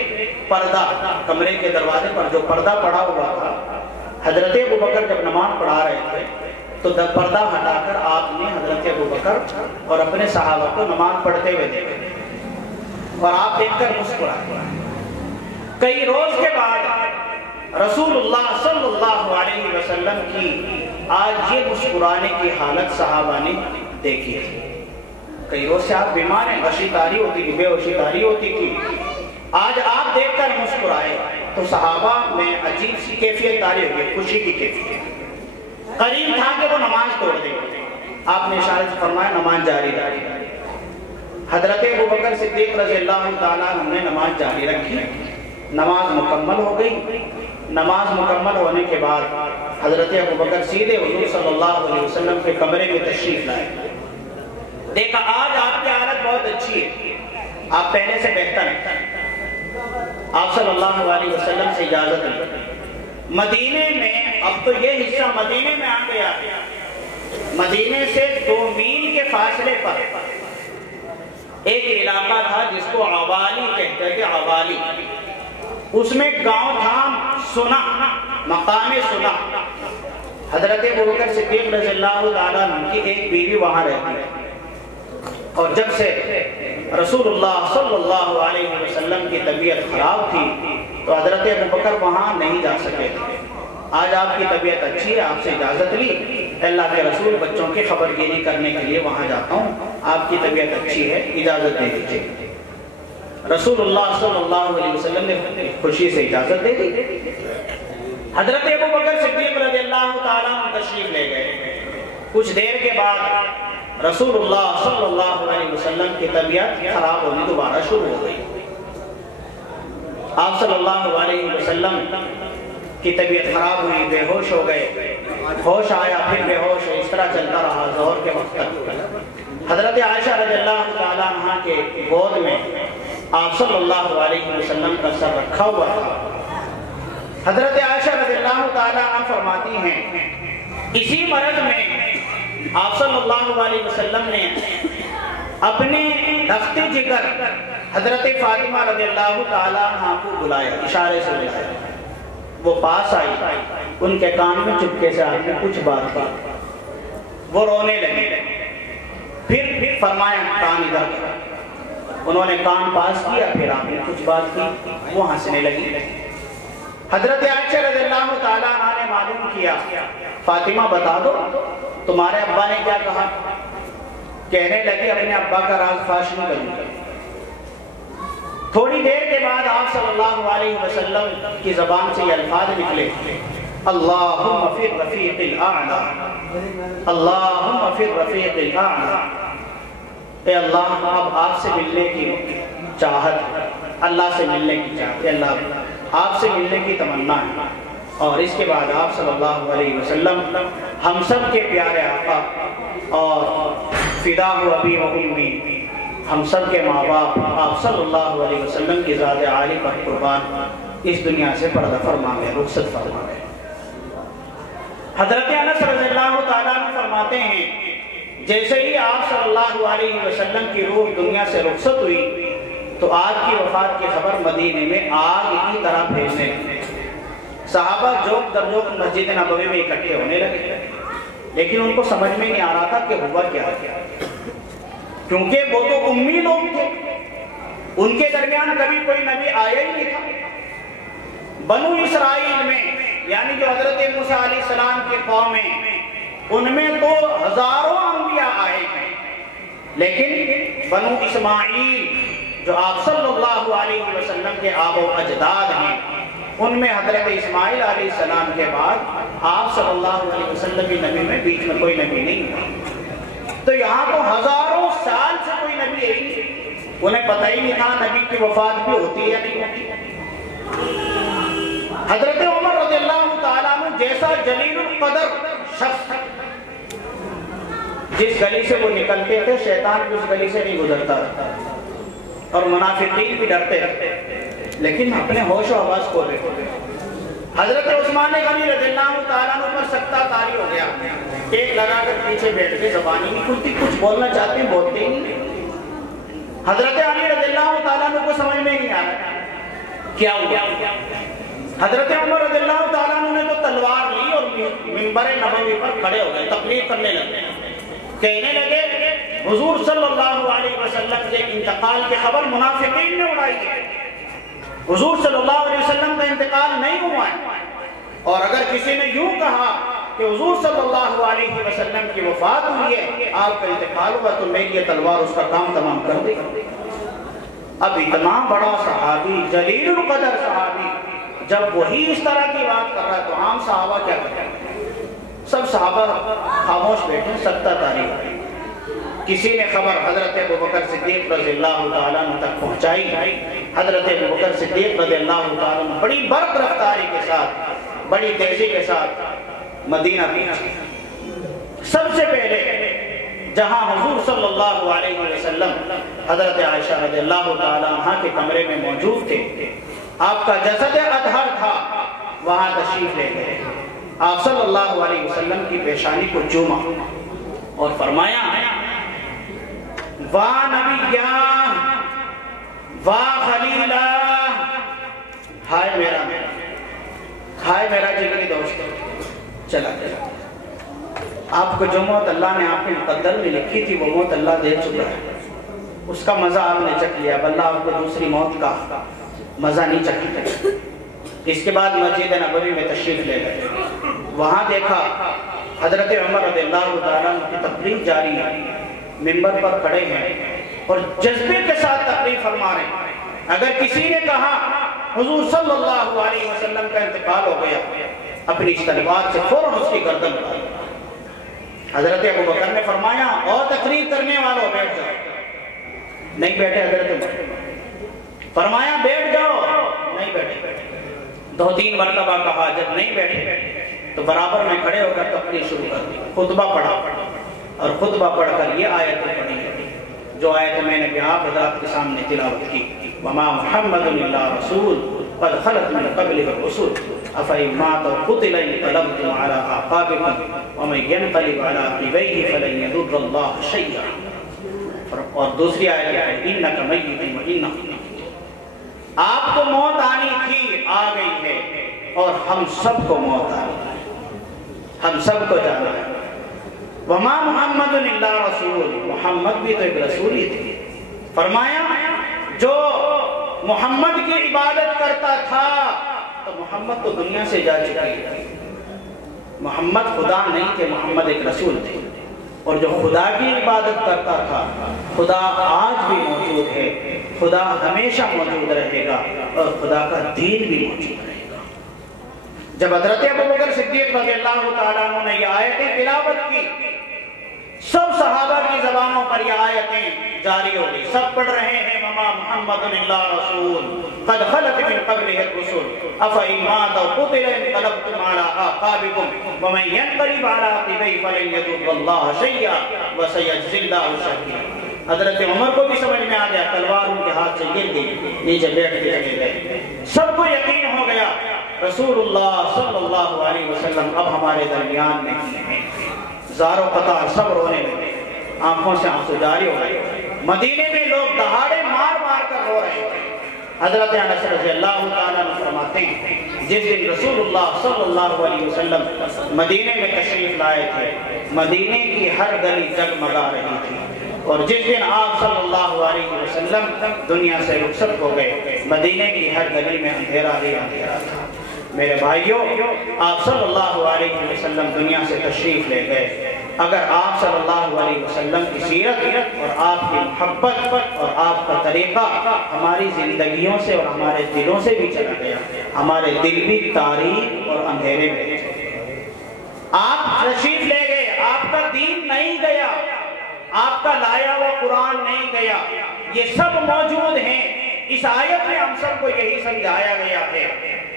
پردہ، کمرے کے دروازے پر جو پردہ پڑا ہوا تھا، حضرت ابوبکر جب نماز پڑھا رہے تھے تو پردہ ہٹا کر آپ نے حضرت ابوبکر اور اپنے صحابہ کو نماز پڑھتے ہوئے دیکھا، اور آپ دیکھ کر مسکرائے۔ کئی روز کے بعد رسول اللہ صلی اللہ علیہ وسلم کی آج یہ مسکرانے کی حالت صحابہ نے دیکھی ہے۔ کئی روز سے آپ بیمار ہیں، غشی طاری ہوتی تھی، بے ہوشی طاری ہوتی تھی، آج آپ دیکھ کر مسکرائے تو صحابہ میں عجیب سی کیفیت طاری ہو گئی، خوشی کی کیفیت۔ قریب تھا کہ وہ نماز توڑ دے، آپ نے اشارہ سے فرمایا نماز جاری رکھی۔ حضرت ابوبکر صدیق رضی اللہ تعالیٰ عنہ نے نماز جاری رکھی، نماز مکمل ہو گئی۔ نماز مکمل ہونے کے بعد حضرت ابوبکر سیدھے حضور صلی اللہ علیہ وسلم کے کمرے میں تشریف لائے۔ دیکھا آج آپ کی حالت بہت اچھی ہے، آپ پہلے سے بہتر ہیں۔ آپ صلی اللہ علیہ وسلم سے اجازت لی۔ مدینے میں اب تو یہ حصہ مدینے میں آ گیا، مدینے سے 2 میل کے فاصلے پر ایک علاقہ تھا جس کو عوالی کہتے تھے، عوالی۔ اس میں گاؤں تھا سنا، مقام سنا۔ حضرت ابوبکر صدیق رضی اللہ تعالیٰ عنہ کی ایک بیوی وہاں رہتی ہے، اور جب سے رسول اللہ صلی اللہ علیہ وسلم کی طبیعت خراب تھی تو حضرت ابوبکر وہاں نہیں جا سکے تھے۔ آج آپ کی طبیعت اچھی ہے، آپ سے اجازت لی، اللہ کے رسول بچوں کی خبر گیری کرنے کے لیے وہاں جاتا ہوں، آپ کی طبیعت اچھی ہے، اجازت دے دیجیے۔ رسول اللہ صلی اللہ علیہ وسلم نے خوشی سے اجازت دے دی۔ حضرت ابوبکر صدیق رضی اللہ تعالیٰ عنہ تشریف لے گئے۔ کچھ دیر کے بعد رسول اللہ صلی اللہ علیہ وسلم کی طبیعت خراب ہونے دوبارہ شروع ہو گئی۔ آپ صلی اللہ علیہ وسلم کی طبیعت خراب ہوئی، بے ہوش ہو گئے، ہوش آیا پھر بے ہوش، اس طرح چلتا رہا ظہر کے وقت تک۔ حضرت عائشہ رضی اللہ تعالیٰ عنہ کے گود میں آپ صلی اللہ علیہ وسلم کا سر رکھا ہوا تھا۔ حضرت عائشہ رضی اللہ تعالیٰ عنہ فرماتی ہیں اسی مرض میں آپ صلی اللہ علیہ وسلم نے اپنے رفت جگر حضرت فاطمہ رضی اللہ تعالیٰ عنہ کو بلایا، اشارے سے بلایا۔ وہ پاس آئی، ان کے کان میں چپکے سے آپ نے کچھ بات کی، وہ رونے لگے، پھر فرمایا کان ادھر کرو۔ انہوں نے کان پاس کیا، پھر آپ نے کچھ بات کی، وہ ہنسنے لگی۔ حضرت عائشہ رضی اللہ تعالیٰ عنہ نے معلوم کیا، فاطمہ بتا دو تمہارے ابا نے کیا کہا؟ کہنے لگے اپنے ابا کا راز فاش نہیں کروں۔ تھوڑی دیر کے بعد آپ صلی اللہ علیہ وسلم کی زبان سے یہ الفاظ نکلے، اللہم فی الرفیق الاعلی، اللہم فی الرفیق الاعلی۔ اے اللہ اب آپ سے ملنے کی چاہت، اللہ سے ملنے کی چاہت، اللہ آپ سے ملنے کی تمنا ہے۔ اور اس کے بعد آپ صلی اللہ علیہ وسلم ہم سب کے پیارے آقا اور فدا ہو ابی و امی، ہم سب کے ماں باپ آپ صلی اللہ علیہ وسلم کی ذات عالی پر قربان اس دنیا سے پردہ فرما گئے، رخصت فرما گئے۔ حضرت انس رضی اللہ تعالیٰ عنہ فرماتے ہیں جیسے ہی آپ صلی اللہ علیہ وسلم کی روح دنیا سے رخصت ہوئی تو آگ کی وفات کی خبر مدینے میں آگ کی طرح پھیلنے لگی۔ صحابہ جوک در جوک مسجد نبوی میں اکٹھے ہونے لگے، لیکن ان کو سمجھ میں نہیں آ رہا تھا کہ ہوا کیا ہے، کیونکہ وہ تو امی لوگ تھے، ان کے درمیان کبھی کوئی نبی آیا ہی نہیں تھا۔ بنو اسرائیل میں یعنی جو حضرت موسیٰ علیہ السلام کی قوم ہیں ان میں تو ہزاروں انبیاء آئے ہیں، لیکن بنو اسماعیل جو آپ صلی اللہ علیہ وسلم کے آب و اجداد ہیں ان میں حضرت اسماعیل علیہ السلام کے بعد آپ صلی اللہ علیہ وسلم کی نبی میں بیچ میں کوئی نبی نہیں ہوا. تو یہاں تو ہزاروں سال سے کوئی نبی ہے ہی نہیں. انہیں پتہ ہی نہیں تھا نبی کی وفات بھی ہوتی ہے یا نہیں ہوتی. حضرت عمر رضی اللہ تعالیٰ عنہ جیسا جلیل القدر شخص، جس گلی سے وہ نکلتے تھے شیطان بھی اس گلی سے نہیں گزرتا تھا اور منافقین بھی ڈرتے تھے، لیکن اپنے ہوش و حواس کھو رہے. حضرت عثمان غنی رضی اللہ تعالیٰ عنہ پر سکتہ طاری ہو گیا، ایک لگا کر پیچھے بیٹھ کے زبان ہی نہیں کھلتی، کچھ بولنا چاہتے ہیں بولتے ہی نہیں. حضرت علی رضی اللہ تعالیٰ عنہ کو سمجھ میں نہیں آیا کیا ہوا. حضرت عمر رضی اللہ تعالیٰ عنہ نے تو تلوار لی اور منبر نبوی پر کھڑے ہو گئے، تقریر کرنے لگے، کہنے لگے حضور صلی اللہ علیہ وسلم کے انتقال کی خبر منافقین نے اڑائی ہے. حضور صلی اللہ علیہ وسلم کا انتقال نہیں ہوا ہے، اور اگر کسی نے یوں کہا کہ حضور صلی اللہ علیہ وسلم کی وفات ہوئی ہے، آپ کا انتقال ہوا، تو میری یہ تلوار اس کا کام تمام کر دے. اب اتنا بڑا صحابی، جلیل القدر صحابی، جب وہی اس طرح کی بات کر رہا ہے تو عام صحابہ کیا کرتے ہیں؟ سب صحابہ خاموش بیٹھے، سکتہ طاری. کسی نے خبر حضرت ابوبکر صدیق رضی اللہ تعالیٰ عنہ تک پہنچائی. حضرت ابوبکر صدیق رضی اللہ تعالیٰ عنہ بڑی برق رفتاری کے ساتھ، بڑی تیزی کے ساتھ مدینہ پہنچے. سب سے پہلے جہاں حضور صلی اللہ علیہ وسلم حضرت عائشہ رضی اللہ تعالیٰ عنہ کے کمرے میں موجود تھے، آپ کا جسد اطہر تھا، وہاں تشریف لے گئے. آپ صلی اللہ علیہ وسلم کی پیشانی کو چوما اور فرمایا واہ نبیہ واہ خلیلہ، ہائے میرا ہائے میرا جگری دوست. چلا گیا. آپ کو جو موت اللہ نے آپ کے مقدر میں لکھی تھی وہ موت اللہ دے چکا ہے، اس کا مزہ آپ نے چکھ لیا. اب اللہ آپ کو دوسری موت کا مزہ نہیں چکھتے. اس کے بعد مسجد نبوی میں تشریف لے گئے. وہاں دیکھا حضرت عمر رضی اللہ تعالیٰ عنہ کی تقریر جاری ہے، منبر پر کھڑے ہیں اور جذبے کے ساتھ تقریر فرما رہے ہیں. اگر کسی نے کہا حضور صلی اللہ علیہ وسلم کا انتقال ہو گیا، اپنی اس تلوار سے فوراً اس کی گردن اڑائی. حضرت ابوبکر نے فرمایا اور تقریر کرنے والوں بیٹھ جاؤ. نہیں بیٹھے حضرت عمر. فرمایا بیٹھ جاؤ، نہیں بیٹھے. 2-3 مرتبہ کہا، جب نہیں بیٹھے تو برابر میں کھڑے ہو کر تقریر شروع کر دی. خطبہ پڑھا اور خطبہ پڑھ کر یہ آیتیں پڑھی جو آیت میں نے بھی آپ حضرات کے سامنے تلاوت کی. وما محمد الا رسول قد خلت من قبله الرسل افإن مات أو قتل انقلبتم على أعقابكم ومن ينقلب على عقبيه فلن يضر الله شيئا. اور دوسری آیت ہے انک میت وانہم. آپ کو موت آنی تھی، آ گئی ہے، اور ہم سب کو موت آنی ہے، ہم سب کو جانا ہے. وما محمد الا رسول، محمد بھی تو ایک رسول ہی تھے. فرمایا جو محمد کی عبادت کرتا تھا تو محمد تو دنیا سے جا چکا ہے. محمد خدا نہیں تھے، محمد ایک رسول تھے. اور جو خدا کی عبادت کرتا تھا، خدا آج بھی موجود ہے، خدا ہمیشہ موجود رہے گا، اور خدا کا دین بھی موجود رہے گا. جب حضرت ابوبکر صدیق رضی اللہ تعالیٰ عنہ نے یہ آیتیں تلاوت کی، سب صحابہ کی زبانوں پر یہ آیتیں جاری ہو گئی. سب پڑھ رہے ہیں وما محمد الا رسول قد خلت من قبله الرسل افإن مات أو قتل انقلبتم على أعقابكم ومن ينقلب على عقبيه فلن يضر الله شيئا وسيجزي الله الشاكرين. حضرت عمر کو بھی سمجھ میں آ گیا، تلوار ان کے ہاتھ سے گر گئی، نیچے بیٹھ کے چلے گئے. سب کو یقین ہو گیا رسول اللہ صلی اللہ علیہ وسلم اب ہمارے درمیان نہیں ہیں. زار و قطار سب رونے لگے، آنکھوں سے آنسو جاری ہو گئے. مدینے میں لوگ دہاڑے مار مار کر رو رہے تھے. حضرت انس رضی اللہ تعالیٰ عنہ فرماتے ہیں جس دن رسول اللہ صلی اللہ علیہ وسلم مدینے میں تشریف لائے تھے، مدینے کی ہر گلی جگمگا رہی تھی. اور جس دن آپ صلی اللہ علیہ وسلم دنیا سے رخصت ہو گئے، مدینے کی ہر گلی میں اندھیرا ہی اندھیرا تھا. میرے بھائیوں، آپ صلی اللہ علیہ وسلم دنیا سے تشریف لے گئے. اگر آپ صلی اللہ علیہ وسلم کی سیرت اور آپ کی محبت اور آپ کا طریقہ ہماری زندگیوں سے اور ہمارے دلوں سے بھی چلا گیا، ہمارے دل بھی تاریک اور اندھیرے میں تھے. آپ کا لایا ہوا قرآن نہیں گیا، یہ سب موجود ہیں۔ اس آیت میں ہم سب کو یہی سمجھایا گیا ہے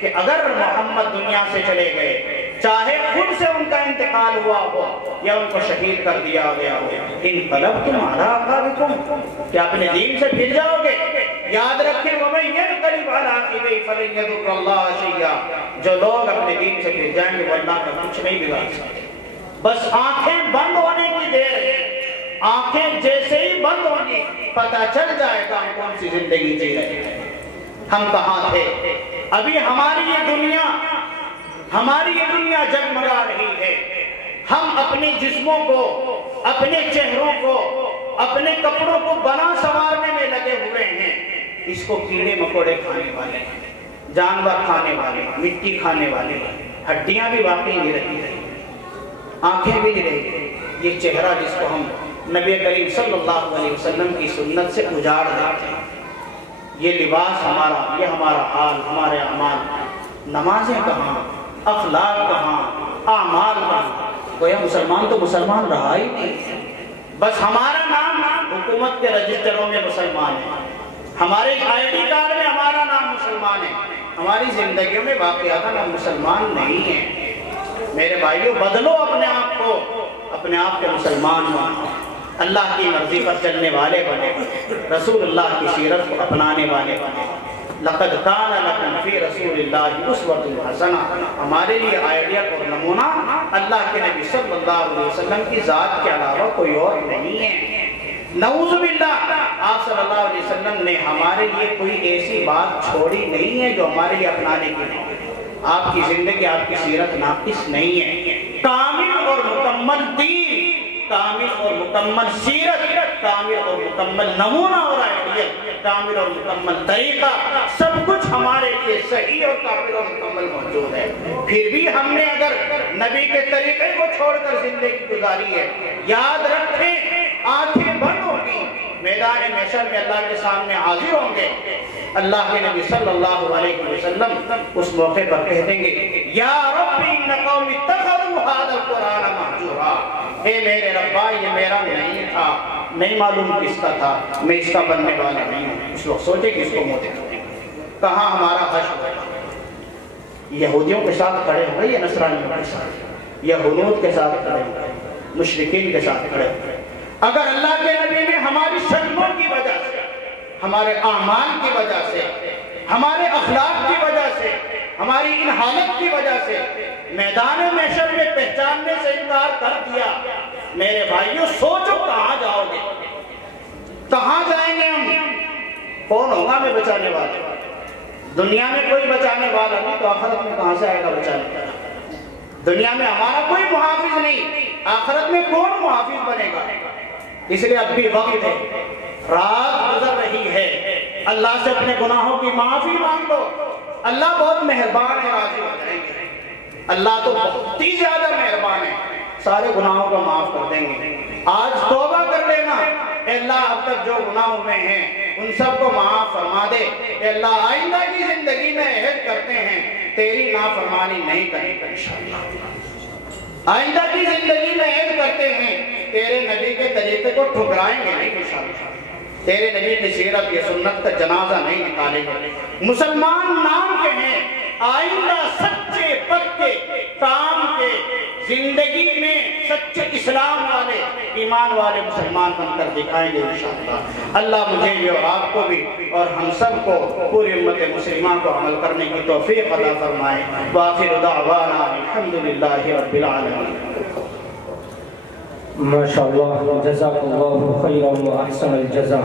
کہ اگر محمد دنیا سے چلے گئے، چاہے خود سے ان کا انتقال ہوا ہو یا ان کو شہید کر دیا گیا ہو، انقلبتم علی اعقابکم، کیا اپنے دین سے پھر جاؤ گے؟ یاد رکھیں وَمَن يَنْقَلِبْ عَلَىٰ عَقِبَيْهِ فَلَن يَضُرَّ اللَّهَ شَيْئًا، جو لوگ اپنے دین سے پھر جائیں گے وہ اللہ کا کچھ نہیں بگاڑ سکتے۔ بس آنکھیں بند ہونے کی دیر ہے، آنکھیں جیسے ہی بند ہونگی پتہ چل جائے گا ہم کون سی زندگی جی رہے ہیں، ہم کہاں تھے۔ ابھی ہماری یہ دنیا جگمگا رہی ہے، ہم اپنے جسموں کو، اپنے چہروں کو، اپنے کپڑوں کو بنا سنوارنے میں لگے ہوئے ہیں۔ اس کو کیڑے مکوڑے کھانے والے، جانور کھانے والے، مٹی کھانے والے، ہڈیاں بھی باقی نہیں رہی، آنکھیں بھی نہیں رہی۔ یہ چہرہ جس کو ہم نبی کریم صلی اللہ علیہ وسلم کی سنت سے اجاڑ دیتے ہیں، یہ لباس ہمارا، یہ ہمارا حال، ہمارے اعمال، نمازیں کہاں، اخلاق کہاں، اعمال کہاں۔ گویا مسلمان تو مسلمان رہا ہی نہیں، بس ہمارا نام حکومت کے رجسٹروں میں مسلمان ہے، ہمارے آئی ڈی کارڈ میں ہمارا نام مسلمان ہے، ہماری زندگیوں میں باقیاتاً ہم مسلمان نہیں ہیں۔ میرے بھائیوں، بدلو اپنے آپ کو مسلمان مانو، اللہ کی مرضی پر چلنے والے بنے، رسول اللہ کی سیرت کو اپنانے والے بنے۔ لَقَدْ كَانَ لَكُمْ فِي رَسُولِ اللَّهِ أُسْوَةٌ حَسَنَةٌ، ہمارے لیے آئیڈیا اور نمونہ اللہ کے نبی صلی اللہ علیہ وسلم کی ذات کے علاوہ کوئی اور نہیں ہے۔ نعوذ باللہ، آپ صلی اللہ علیہ وسلم نے ہمارے لیے کوئی ایسی بات چھوڑی نہیں ہے جو ہمارے لیے اپنانے کی نہیں۔ آپ کی زندگی، آپ کی سیرت ناقص نہیں ہے۔ کامل اور مکمل دین، کامل اور مکمل سیرت، کامل اور مکمل نمونہ اور آئیڈیا، کامل اور مکمل طریقہ، سب کچھ ہمارے لیے صحیح اور کامل اور مکمل موجود ہے۔ پھر بھی ہم نے اگر نبی کے طریقے کو چھوڑ کر زندگی گزاری ہے، یاد رکھیں آنکھیں بند ہوگی، میدان محشر میں اللہ کے سامنے حاضر ہوں گے۔ اللہ کے نبی صلی اللہ علیہ وسلم اس موقع پر کہہ دیں گے، یا ربی ان قوم اتخذوا ھذا القرآن مہجورا، اے میرے ربا یہ میرا نہیں تھا، نہیں معلوم کس کا تھا، میں اس کا بننے والا نہیں ہوں۔ اس وقت سوچے کہ اس کو موت کہاں ہمارا حشر ہے؟ یہودیوں کے ساتھ کھڑے ہو گئے یا نصرانیوں کے ساتھ، یا ہنود کے ساتھ کھڑے ہو گئے، مشرکین کے ساتھ کھڑے ہو گئے۔ اگر اللہ کے نبی نے ہماری شکلوں کی وجہ سے، ہمارے اعمال کی وجہ سے، ہمارے اخلاق کی وجہ سے، ہماری ان حالت کی وجہ سے میدان محشر میں پہچاننے سے انکار کر دیا، میرے بھائیوں سوچو کہاں جاؤ گے، کہاں جائیں گے ہم؟ کون ہوگا ہمیں بچانے والا؟ دنیا میں کوئی بچانے والا نہیں تو آخرت میں کہاں سے آئے گا بچانے والا؟ دنیا میں ہمارا کوئی محافظ نہیں، آخرت میں کون محافظ بنے گا؟ اس لیے اب بھی وقت ہے، رات گزر رہی ہے، اللہ سے اپنے گناہوں کی معافی مانگ لو، اللہ بہت مہربان ہے، راضی ہو جائیں گے۔ اللہ تو بہت ہی زیادہ مہربان ہے، سارے گناہوں کو معاف کر دیں گے۔ آج توبہ کر لینا، اے اللہ اب تک جو گناہ ہوئے ہیں ان سب کو معاف فرما دے، اے اللہ آئندہ کی زندگی میں عہد کرتے ہیں تیری نافرمانی نہیں کریں گے انشاءاللہ، آئندہ کی زندگی میں عہد کرتے ہیں تیرے نبی کے طریقے کو ٹھکرائیں گے نہیں انشاءاللہ، تیرے نبی کی سیرت کی سنت کا جنازہ نہیں نکالیں گے۔ مسلمان نام کے ہیں، آئندہ سچے پکے کام کے، زندگی میں سچے اسلام والے ایمان والے مسلمان بن کر دکھائیں گے انشاءاللہ۔ اللہ مجھے بھی اور آپ کو بھی اور ہم سب کو پوری امت مسلمان کو عمل کرنے کی توفیق عطا فرمائے۔ وآخر دعوانا الحمدللہ رب العالمین۔ ماشاءاللہ، جزاک اللہ خیرا و احسن الجزاء۔